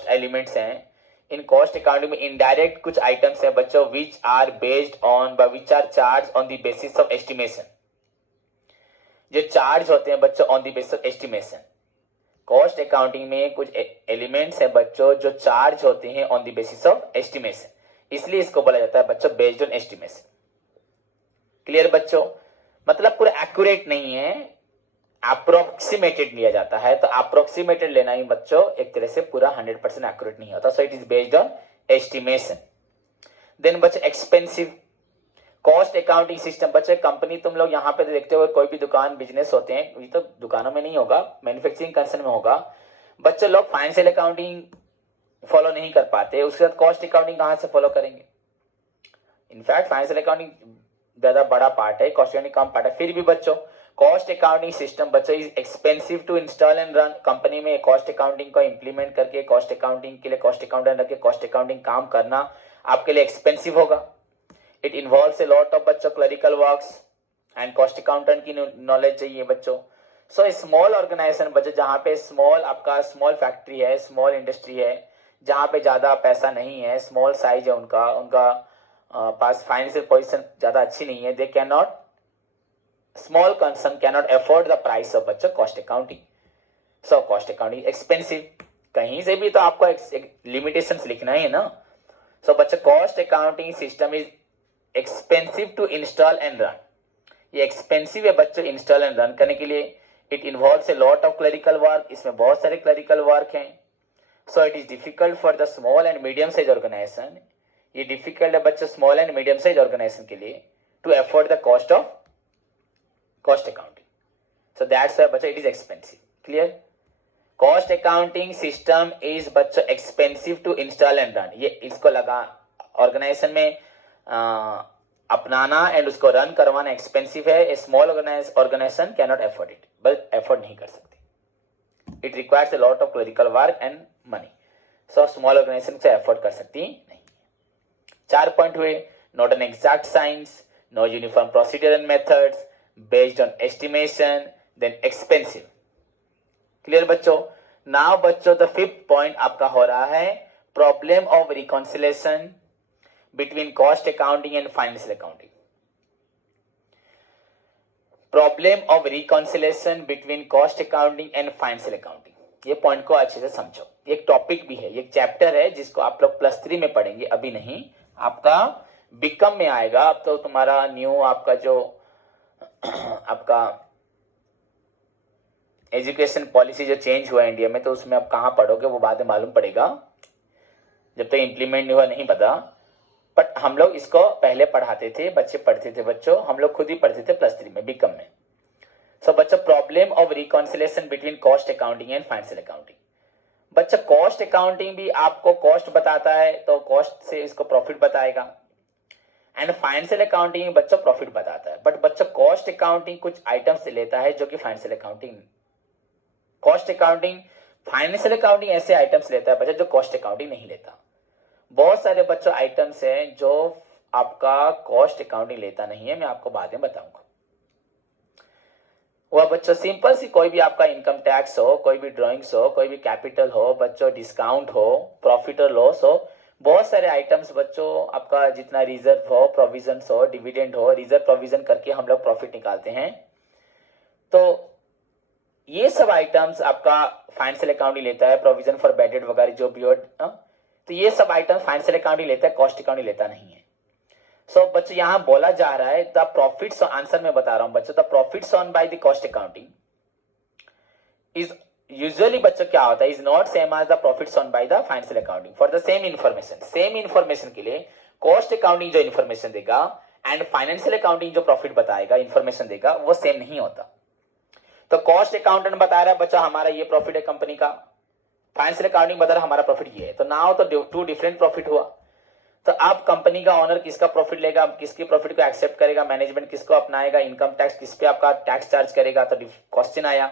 एलिमेंट्स हैं। इन कॉस्ट अकाउंटिंग में इनडायरेक्ट कुछ आइटम्स हैं बच्चों, which are charge on the basis of estimation. जो चार्ज होते हैं बच्चों on the basis of estimation. Cost accounting में कुछ एलिमेंट्स हैं बच्चों जो चार्ज होते हैं on the basis of estimation, इसलिए इसको बोला जाता है बच्चों बेस्ड ऑन एस्टिमेशन। क्लियर बच्चों? मतलब पूरा एक्यूरेट नहीं है, अप्रोक्सीमेटेड लिया जाता है। तो अप्रोक्सीमेटेड लेना ही बच्चों एक तरह से पूरा 100% एक्यूरेट नहीं होता। So it is based on estimation. Then बच्चों एक्सपेंसिव कॉस्ट अकाउंटिंग सिस्टम। बच्चे कंपनी तुम लोग यहाँ पे देखते हो, कोई भी दुकान बिजनेस होते हैं, ये तो दुकानों में नहीं होगा, मैन्युफैक्चरिंग कंसर्न में होगा। बच्चे लोग फाइनेंशियल अकाउंटिंग फॉलो नहीं कर पाते, उसके बाद कॉस्ट अकाउंटिंग कहाँ से फॉलो करेंगे? इनफैक्ट फाइनेंशियल अकाउंटिंग ज्यादा बड़ा पार्ट है, कॉस्ट अकाउंटिंग कम पार्ट है। फिर भी बच्चों कॉस्ट अकाउंटिंग सिस्टम बच्चों is expensive to install and run. Company में कॉस्ट अकाउंटिंग को इंप्लीमेंट करके, कॉस्ट अकाउंटिंग के लिए कॉस्ट अकाउंटेंट रख के कॉस्ट अकाउंटिंग काम करना आपके लिए एक्सपेंसिव होगा। It involves a lot of बच्चों clerical works and cost accountant की नॉलेज चाहिए बच्चों। सो स्मॉल ऑर्गेनाइजेशन बच्चों, जहाँ पे आपका स्मॉल फैक्ट्री है, स्मॉल इंडस्ट्री है, जहाँ पे ज्यादा पैसा नहीं है, स्मॉल साइज है उनका पास फाइनेंशियल पोजीशन ज्यादा अच्छी नहीं है, they can not, small concern can not afford the price of बच्चों cost accounting. So cost accounting expensive, कहीं से भी तो आपको एक लिमिटेशंस लिखना ही है ना। सो बच्चों cost accounting system is expensive to install and run. ये एक्सपेंसिव है बच्चों इंस्टॉल एंड रन करने के लिए। It involves a lot of clerical work, इसमें बहुत सारे क्लरिकल वर्क हैं। So it is difficult for the small and medium size organisation, ये डिफिकल्ट है बच्चों small and medium size organisation के लिए to afford the cost accounting. So that's why बच्चों it is expensive. Clear. Cost accounting system is बच्चों expensive to install and run. ये इसको लगा ऑर्गेनाइजेशन में अपनाना एंड उसको रन करवाना एक्सपेंसिव है. A small organisation can not afford it, but afford नहीं कर सकती. It requires a lot of clerical work and money. So small organisation से अफोर्ड कर सकती नहीं. 4 पॉइंट हुए. Not an exact science, no uniform procedure and methods, based on estimation, then expensive. Clear बच्चों. Now बच्चों द 5th पॉइंट आपका हो रहा है problem of reconciliation between cost accounting and financial accounting. Problem of reconciliation between cost accounting and financial accounting. ये point को अच्छे से समझो. एक टॉपिक भी है, एक चैप्टर है जिसको आप लोग +3 में पढ़ेंगे. अभी नहीं, आपका बीकॉम में आएगा. अब तो तुम्हारा न्यू आपका जो आपका एजुकेशन पॉलिसी जो चेंज हुआ है इंडिया में, तो उसमें आप कहाँ पढ़ोगे वो बाद में मालूम पड़ेगा. जब तक इम्प्लीमेंट नहीं हुआ नहीं पता. बट हम लोग इसको पहले पढ़ाते थे, बच्चे पढ़ते थे बच्चों, हम लोग खुद ही पढ़ते थे +3 में बीकॉम में. सो बच्चों problem of reconciliation between cost accounting and financial accounting. बच्चा कॉस्ट अकाउंटिंग भी आपको कॉस्ट बताता है तो कॉस्ट से इसको प्रॉफिट बताएगा, एंड फाइनेंशियल अकाउंटिंग बच्चा प्रॉफिट बताता है. बट बच्चा कॉस्ट अकाउंटिंग कुछ आइटम्स लेता है जो कि financial accounting, cost accounting financial accounting ऐसे आइटम्स लेता है बच्चा जो कॉस्ट अकाउंटिंग नहीं लेता. बहुत सारे बच्चों आइटम्स हैं जो आपका कॉस्ट अकाउंटिंग लेता नहीं है, मैं आपको बाद में बताऊंगा. वह बच्चों सिंपल सी कोई भी आपका इनकम टैक्स हो, कोई भी ड्राइंग्स हो, कोई भी कैपिटल हो बच्चों, डिस्काउंट हो, प्रॉफिट और लॉस हो, बहुत सारे आइटम्स बच्चों आपका जितना रिजर्व हो, प्रोविजन हो, डिविडेंड हो, रिजर्व प्रोविजन करके हम लोग प्रॉफिट निकालते हैं. तो ये सब आइटम्स आपका फाइनेंशियल अकाउंटिंग लेता है. प्रोविजन फॉर बैड डेट वगैरह जो भी हो, तो ये सब आइटम फाइनेंशियल अकाउंटिंग लेता है, कॉस्ट अकाउंटिंग लेता नहीं है. सो बच्चों यहां बोला जा रहा है द प्रॉफिट्स, आंसर में बता रहा हूं बच्चों, the profits on by the cost accounting is usually बच्चों क्या होता है, is not same as the profits on by the financial accounting. For the same information के लिए कॉस्ट अकाउंटिंग जो इन्फॉर्मेशन देगा एंड फाइनेंशियल अकाउंटिंग जो प्रॉफिट बताएगा, इन्फॉर्मेशन देगा, वो सेम नहीं होता. तो कॉस्ट अकाउंटेंट बता रहा है बच्चा हमारा ये प्रॉफिट है कंपनी का, फाइनेंशियल अकाउंटिंग बता रहा हमारा प्रॉफिट ये है. तो नाउ तो 2 डिफरेंट प्रॉफिट हुआ. तो आप कंपनी का ऑनर किसका प्रॉफिट लेगा, किसके प्रॉफिट को एक्सेप्ट करेगा, मैनेजमेंट किसको अपनाएगा, इनकम टैक्स किस पे आपका टैक्स चार्ज करेगा, तो क्वेश्चन आया.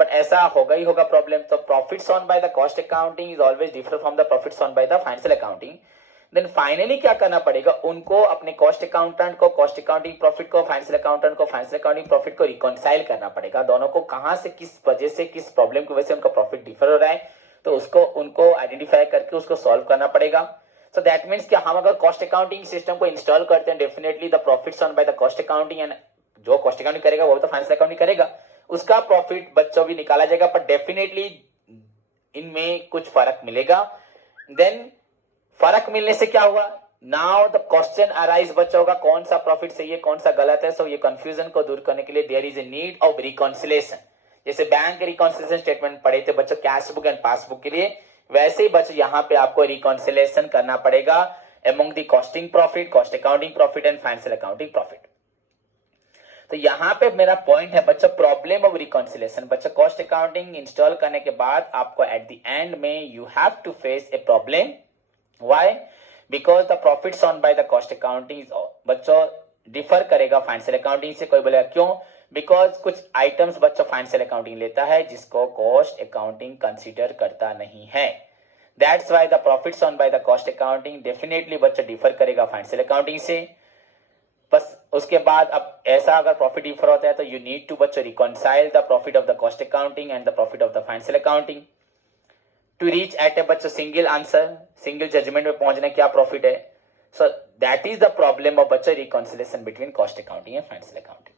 बट ऐसा होगा ही होगा प्रॉब्लम. तो profits on by the cost accounting is always differ from the profits on by the financial accounting. Then finally क्या करना पड़ेगा, उनको अपने कॉस्ट अकाउंटेंट को कॉस्ट अकाउंटिंग प्रॉफिट को, फाइनेंशियल अकाउंटेंट को फाइनेंशियल अकाउंटिंग प्रॉफिट को रिकॉन्साइल करना पड़ेगा. दोनों को कहां से, किस वजह से, किस प्रॉब्लम की वजह से उनका प्रॉफिट डिफर हो रहा है, तो उसको उनको आइडेंटिफाई करके उसको सॉल्व करना पड़ेगा. सो दैट मीन्स कि हम अगर कॉस्ट अकाउंटिंग सिस्टम को इंस्टॉल करते हैं, definitely the profits on by the cost accounting, and जो कॉस्ट अकाउंटिंग करेगा वो तो फाइनेंशियल अकाउंटिंग करेगा, उसका प्रॉफिट बच्चों भी निकाला जाएगा. पर डेफिनेटली इनमें कुछ फर्क मिलेगा. देन फर्क मिलने से क्या हुआ, नाउ द क्वेश्चन अराइज बच्चों का कौन सा प्रॉफिट सही है कौन सा गलत है. सो ये कंफ्यूजन को दूर करने के लिए there is a need of reconciliation. जैसे बैंक रिकॉन्सिलेशन स्टेटमेंट पढ़े थे बच्चों कैश बुक एंड पासबुक के लिए, वैसे ही बच्चों यहां पे आपको रिकॉन्सिलेशन करना पड़ेगा among the costing profit, cost accounting profit and financial accounting profit. तो यहां पे मेरा पॉइंट है बच्चों प्रॉब्लम ऑफ रिकॉन्सिलेशन. बच्चों कॉस्ट अकाउंटिंग इंस्टॉल करने के बाद आपको एट द एंड में you have to face a problem. Why? Because the profits on by the cost accounting बच्चों डिफर करेगा फाइनेंशियल अकाउंटिंग से. कोई बोलेगा क्यों? बिकॉज कुछ आइटम्स बच्चों फाइनेंशियल अकाउंटिंग लेता है जिसको कॉस्ट अकाउंटिंग कंसीडर करता नहीं है. That's why the profits on by the cost accounting definitely बच्चों डिफर करेगा फाइनेंशियल अकाउंटिंग से. बस उसके बाद अब ऐसा अगर प्रॉफिट डिफर होता है तो यू नीड टू बच्चों reconcile the profit of the cost accounting and the profit of the financial accounting to reach at a बच्चों सिंगल आंसर, सिंगल जजमेंट में पहुंचने क्या प्रॉफिट है. So that is the problem of बच्चों reconciliation between cost accounting and financial accounting.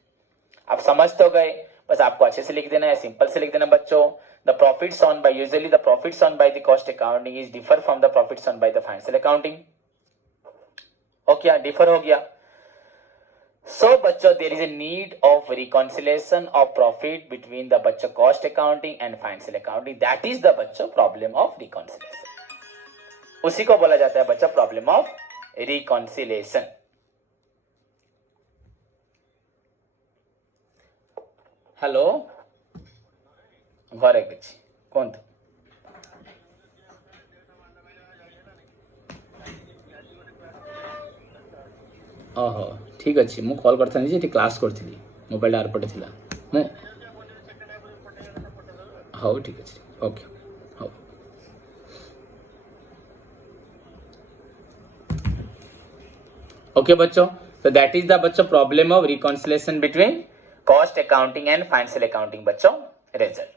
आप समझ तो गए, बस आपको अच्छे से लिख देना है, सिंपल से लिख देना बच्चों. The profits on by usually the profits on by the cost accounting is differ from the profits on by the financial accounting. Okay, differ हो गया. So बच्चों there is a need of reconciliation of profit between the बच्चों cost accounting and financial accounting. That is the बच्चों problem of reconciliation. उसी को बोला जाता है बच्चा प्रॉब्लम ऑफ रिकॉन्सिलेशन। हेलो, घरे କିଛି କୁହନ୍ତୁ। ଓହୋ ଠିକ୍ ଅଛି, ମୁଁ କଲ୍ କରିଥାନ୍ତି ଯେ ଏଠି କ୍ଲାସ୍ କରିଥିଲି, ମୋବାଇଲଟା ଆରପଟେ ଥିଲା। ମୁଁ ହଉ ଠିକ୍ ଅଛି, ଓକେ ହଉ। ओके बच्चों, so that is the बच्चों problem of reconciliation between cost accounting and financial accounting बच्चों result.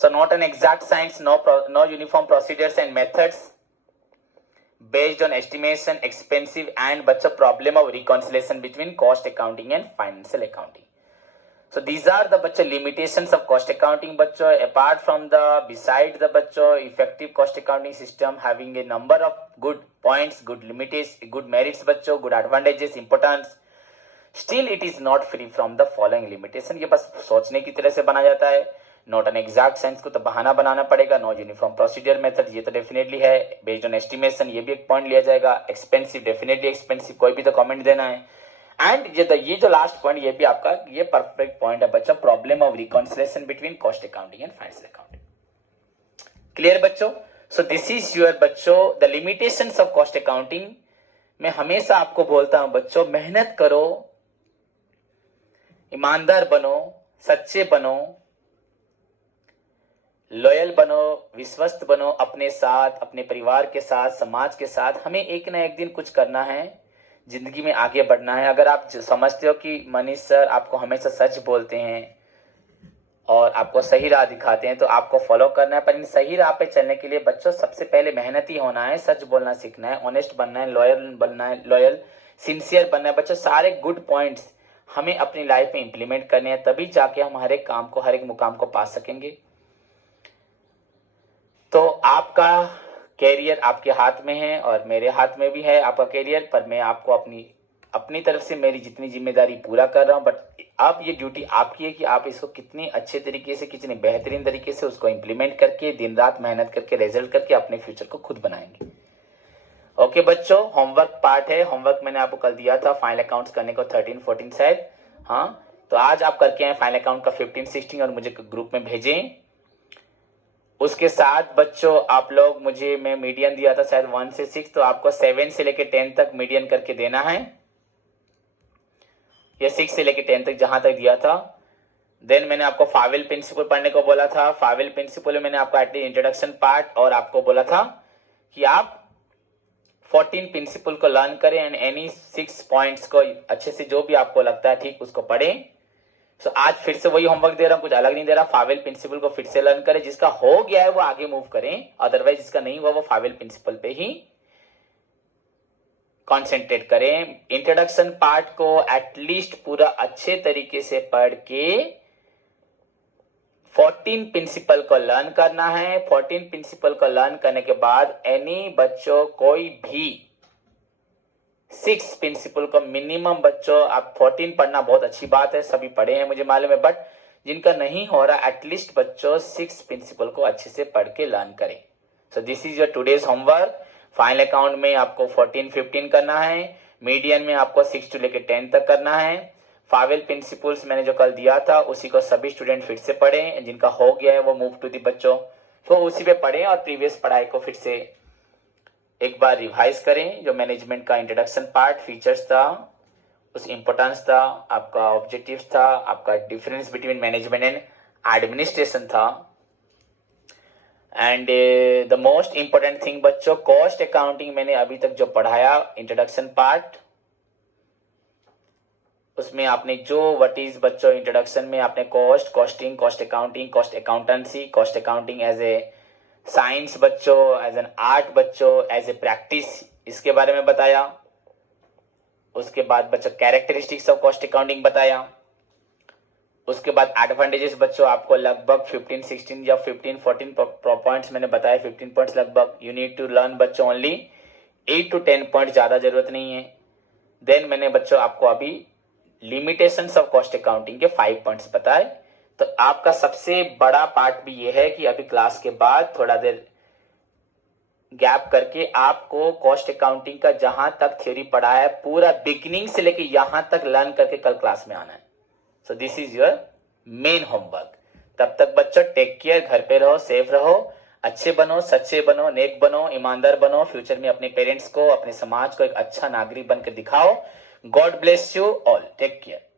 So not an exact science, no uniform procedures and methods based on estimation, expensive and बच्चों problem of reconciliation between cost accounting and financial accounting. So these are the बच्चों limitations of cost accounting बच्चों, apart from the beside the बच्चों effective cost accounting system having a number of good points, good limitations, good merits बच्चों, good advantages, importance, still it is not free from the following limitation। ये बस सोचने की तरह से बना जाता है, नॉट एन एग्जैक्ट साइंस को तो बहाना बनाना पड़ेगा, नो यूनिफॉर्म प्रोसीजर मेथड ये तो डेफिनेटली है, बेस्ड ऑन एस्टिमेशन ये भी एक पॉइंट लिया जाएगा, एक्सपेंसिव डेफिनेटली एक्सपेंसिव कोई भी तो कमेंट देना है, एंड ये जो लास्ट पॉइंट ये भी आपका ये परफेक्ट पॉइंट है बच्चों, problem of reconciliation between cost accounting and financial accounting. Clear बच्चों? सो दिस इज योर बच्चों the limitations of cost accounting. मैं हमेशा आपको बोलता हूं बच्चों, मेहनत करो, ईमानदार बनो, सच्चे बनो, लॉयल बनो, विश्वस्त बनो अपने साथ, अपने परिवार के साथ, समाज के साथ। हमें एक ना एक दिन कुछ करना है, जिंदगी में आगे बढ़ना है। अगर आप समझते हो कि मनीष सर आपको हमेशा सच बोलते हैं और आपको सही राह दिखाते हैं तो आपको फॉलो करना है, पर इन सही राह पे चलने के लिए बच्चों सबसे पहले मेहनती होना है, सच बोलना सीखना है, ऑनेस्ट बनना है, लॉयल बनना है, लॉयल सिंसियर बनना है बच्चों। सारे गुड पॉइंट्स हमें अपनी लाइफ में इंप्लीमेंट करने हैं, तभी जाके हम हर एक काम को, हर एक मुकाम को पा सकेंगे। तो आपका कैरियर आपके हाथ में है और मेरे हाथ में भी है आपका कैरियर, पर मैं आपको अपनी तरफ से मेरी जितनी जिम्मेदारी पूरा कर रहा हूं, बट अब ये ड्यूटी आपकी है कि आप इसको कितनी अच्छे तरीके से, कितनी बेहतरीन तरीके से उसको इंप्लीमेंट करके, दिन रात मेहनत करके, रिजल्ट करके अपने फ्यूचर को खुद बनाएंगे। ओके बच्चों, होमवर्क पार्ट है, होमवर्क मैंने आपको कल दिया था फाइनल अकाउंट्स करने को 13-14 शायद, हाँ तो आज आप करके आए फाइनल अकाउंट का 15-16 और मुझे ग्रुप में भेजें। उसके साथ बच्चों आप लोग मुझे, मैं मीडियन दिया था शायद 1 से 6, तो आपको 7 से लेके 10 तक मीडियन करके देना है, या 6 से लेके 10 तक जहां तक दिया था। देन मैंने आपको फाविल प्रिंसिपल पढ़ने को बोला था। फाविल प्रिंसिपल में मैंने आपको एटलीस्ट इंट्रोडक्शन पार्ट और आपको बोला था कि आप 14 प्रिंसिपल को लर्न करें एंड एनी 6 पॉइंट्स को अच्छे से, जो भी आपको लगता है ठीक उसको पढ़ें। सो आज फिर से वही होमवर्क दे रहा हूं, कुछ अलग नहीं दे रहा। फाविल प्रिंसिपल को फिर से लर्न करें, जिसका हो गया है वो आगे मूव करें, अदरवाइज जिसका नहीं हुआ वो फाविल प्रिंसिपल पे ही कॉन्सेंट्रेट करें। इंट्रोडक्शन पार्ट को एटलीस्ट पूरा अच्छे तरीके से पढ़ के 14 प्रिंसिपल को लर्न करना है। 14 प्रिंसिपल को लर्न करने के बाद एनी बच्चों कोई भी 6 प्रिंसिपल को मिनिमम बच्चों, आप 14 पढ़ना बहुत अच्छी बात है, सभी पढ़े हैं मुझे मालूम है, बट जिनका नहीं हो रहा एटलीस्ट बच्चों 6 प्रिंसिपल को अच्छे से पढ़ के लर्न करें। सो this is your today's homework. Final account में आपको 14-15 करना है, मीडियन में आपको 6 to लेके 10 तक करना है। फाविल प्रिंसिपल्स मैंने जो कल दिया था उसी को सभी स्टूडेंट फिर से पढ़ें, जिनका हो गया है वो मूव टू दी बच्चों, तो उसी पे पढ़ें और प्रीवियस पढ़ाई को फिर से एक बार रिवाइज करें। जो मैनेजमेंट का इंट्रोडक्शन पार्ट, फीचर्स था, उस इंपोर्टेंस था, आपका ऑब्जेक्टिव्स था, आपका difference between management and administration था, and the most important thing बच्चों कॉस्ट अकाउंटिंग मैंने अभी तक जो पढ़ाया इंट्रोडक्शन पार्ट, उसमें आपने जो व्हाट इज बच्चों इंट्रोडक्शन में आपने cost, costing, cost accounting, cost accountancy, cost accounting as a science बच्चों, एज एन आर्ट बच्चों, एज ए प्रैक्टिस, इसके बारे में बताया। उसके बाद बच्चों कैरेक्टरिस्टिक्स ऑफ कॉस्ट अकाउंटिंग बताया। उसके बाद एडवांटेजेस बच्चों आपको लगभग 15-16 या 15-14 पॉइंट्स मैंने बताया, 15 पॉइंट्स लगभग। यू नीड टू लर्न बच्चों ओनली 8 to 10 पॉइंट, ज्यादा जरूरत नहीं है। देन मैंने बच्चों आपको अभी लिमिटेशंस ऑफ कॉस्ट अकाउंटिंग के 5 पॉइंट्स बताए। तो आपका सबसे बड़ा पार्ट भी ये है कि अभी क्लास के बाद थोड़ा देर गैप करके आपको कॉस्ट अकाउंटिंग का जहां तक थ्योरी पढ़ा है पूरा बिगिनिंग से लेके यहां तक लर्न करके कल क्लास में आना है. सो this is your main homework. तब तक बच्चों टेक केयर, घर पे रहो, सेफ रहो, अच्छे बनो, सच्चे बनो, नेक बनो, ईमानदार बनो. फ्यूचर में अपने पेरेंट्स को, अपने समाज को एक अच्छा नागरिक बनकर दिखाओ. God bless you all. Take care.